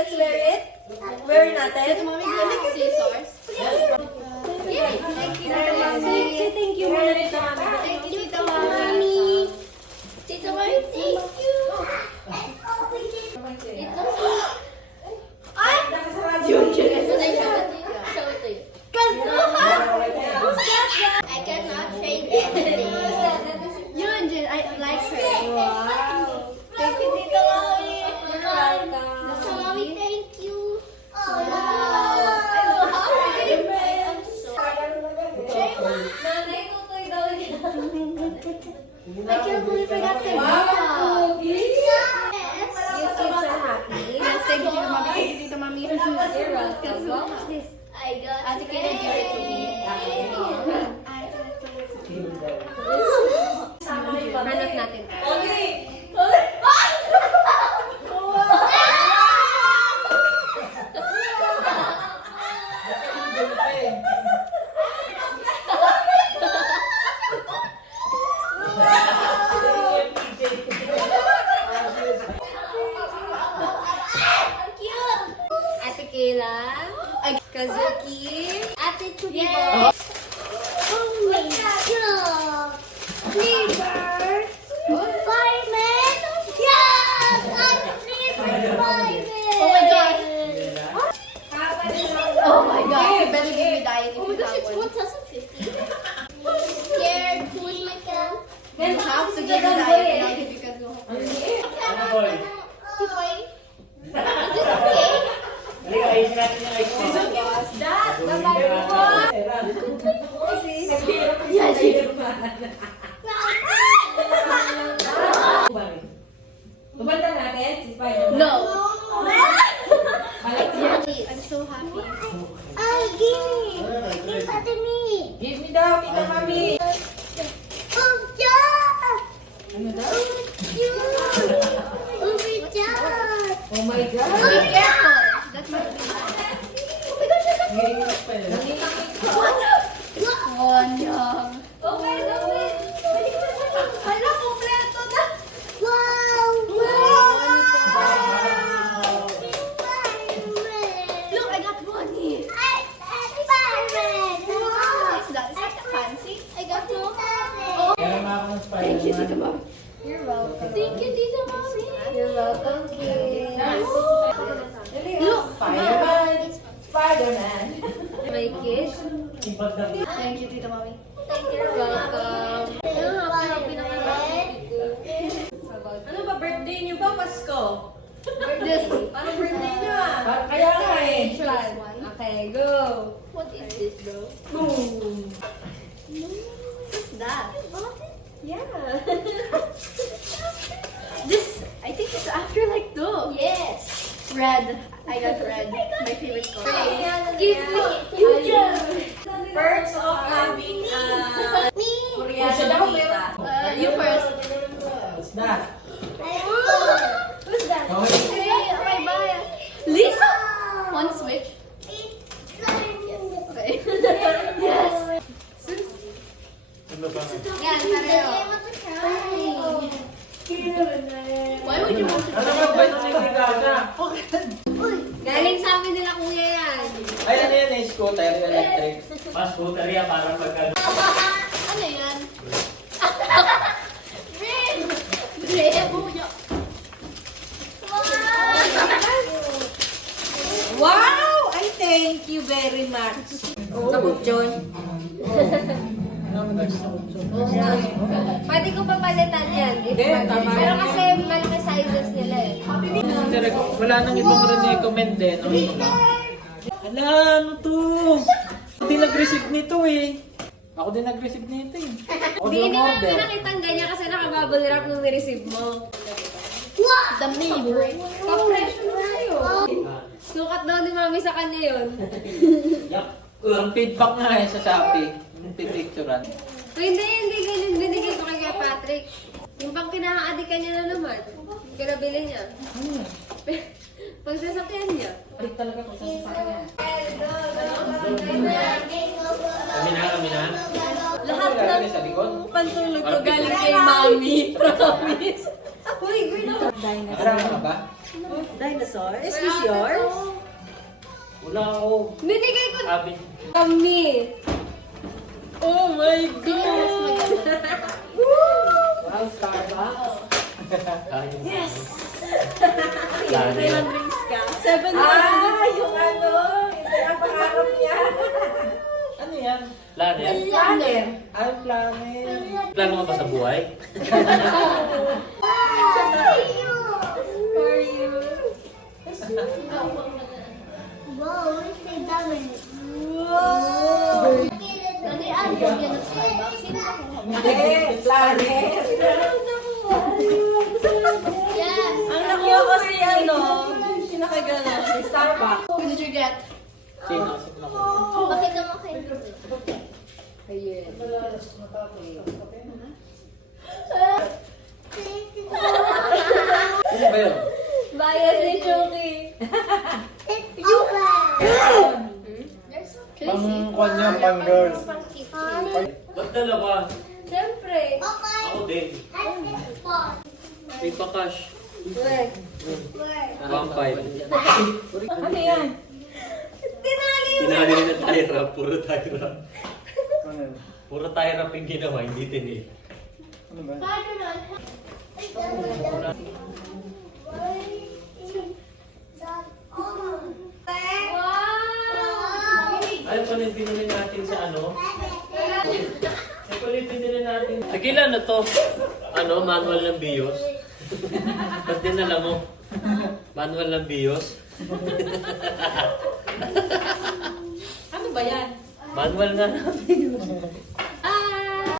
let's wear it. Wear natin. Mommy, do you like scissors? Say thank you muna rin sa mami. Thank you, Tita Mommy. Tita Mommy, thank you. Tita Ay! Yun, show it to you. I cannot trade anything. Yun, Jen, I like her. Wow. Thank you, Tita Mommy. You're welcome. So, Mommy, thank you. Wow. I'm so Nanay, tutoy daw yan. I can't believe I got this. Wow. Yes. You kids are happy. Yes, thank you, Mommy. Thank you, Tita Mommy. You're welcome. What's this? I got Ate Kira gave it to me. Hanap natin. Ate Kayla, Kazuki, Ate Chubi Yes. Oh my god. Neighbor. Fireman. Yes. I'm a favorite fireman. Oh my god. Oh my god. You better give me that. Oh my gosh, it's 1,050. Scared. Who's my cat? You have to give me that. Because you have Tito Boy. Is it okay? What's that? Babae ko. Yes. Kumanta natin si Spider-Man. No. I'm so happy. Give it to me. Give me daw, Tita Mami. Oh, yeah. Ano daw? Oh my god. Oh my God. Be careful. That's my Konyang. Okay, Lawin. Hala, kompleto na. Wow. Look, I got money. What's that? Is that fancy? I got two. Oh. Thank you, Tita Mom. You're welcome. Thank you, Tita Mommy. You're welcome, kids. Look, Spider-Man. Spider-Man. My kids. Thank you, Tita Mommy. You're welcome. Happy naman ako. Ano ba, birthday niyo ba? Pasko? This. Parang birthday niyo ah. Kaya nga eh. Okay, go. What is this, bro? Boom. What's that? Yeah. This, I think it's after like two. Yes. Red. I got red. My favorite color. Give me. You Perks of having Me. Korean tita. You first. What's that? Who's that? Oh. Hey, my bias. Lisa. One switch. Okay. Yes. Ano ba? Yan, pareho. Why would you want to Ano ba ba ito ni Gaga? Galing sa amin nila kuya yan. Ay, ano yan eh? Scooter electric. Mas scooter yan para pagka... Ano yan? Red! Red! Wow! I thank you very much. Sabog, John. Pwede ko papalitan yan. Pero kasi malaki sizes nila eh. Wala nang ibang recommend eh. No? Ala, ano to? Ako din nag-receive nito eh. Ako din nag-receive nito eh. Ako Hindi din naman order. pinakitang ganyan kasi nakabubble wrap nung nireceive mo. The neighbor. Pa-pressure na yun. Sukat daw ni Mami sa kanya yun. Ang feedback nga eh sa Shopee. Yung pipicturean. So, hindi ganyan binigay ko kay Kuya Patrick. Yung pang kinaka-adikan niya na naman. Kinabili niya. Pag sasakyan niya. Ay talaga kung saan sa akin. Kami na. Lahat Ano sa likod? ng pantulog ko galing kay Mami. Promise. Uy, Marami ka ba? Dinosaur? Is this yours? Wala ako. Binigay ko Sabi. kami. Oh my Mas maganda. Wow, Starbucks. Yes! Ilan drinks ka? 7 yung ano, ito yung pangarap niya. Ano yan? Planner? Planner. Ay, planner. Plano ka ba sa buhay? For you. Wow, what's the diamond? Wow! Ano yung album yan ng Starbucks? Sino ba kung Planner. Yes! Ang nakuha ko si ano, pinakagano, si Starbucks. Who did you get? Sino? Sino ako? Pakita mo kayo. Ayun. Sino ba yun? Bias ni Chucky. Pang kwan niya, pang girls. Ba't dalawa? Siyempre. Ako din. May pakash. 1.5. Ano yan? Tinali na tie wrap. Puro tie wrap. Ano yun? Puro tie wrap yung ginawa, hindi tinil. Ano ba? Ay, palit binili natin sa ano? Ay, palit binili natin. Nagilan na to. Ano, manual ng BIOS. Ba't dinala mo? Manual ng BIOS? Ano ba yan? Manual nga natin.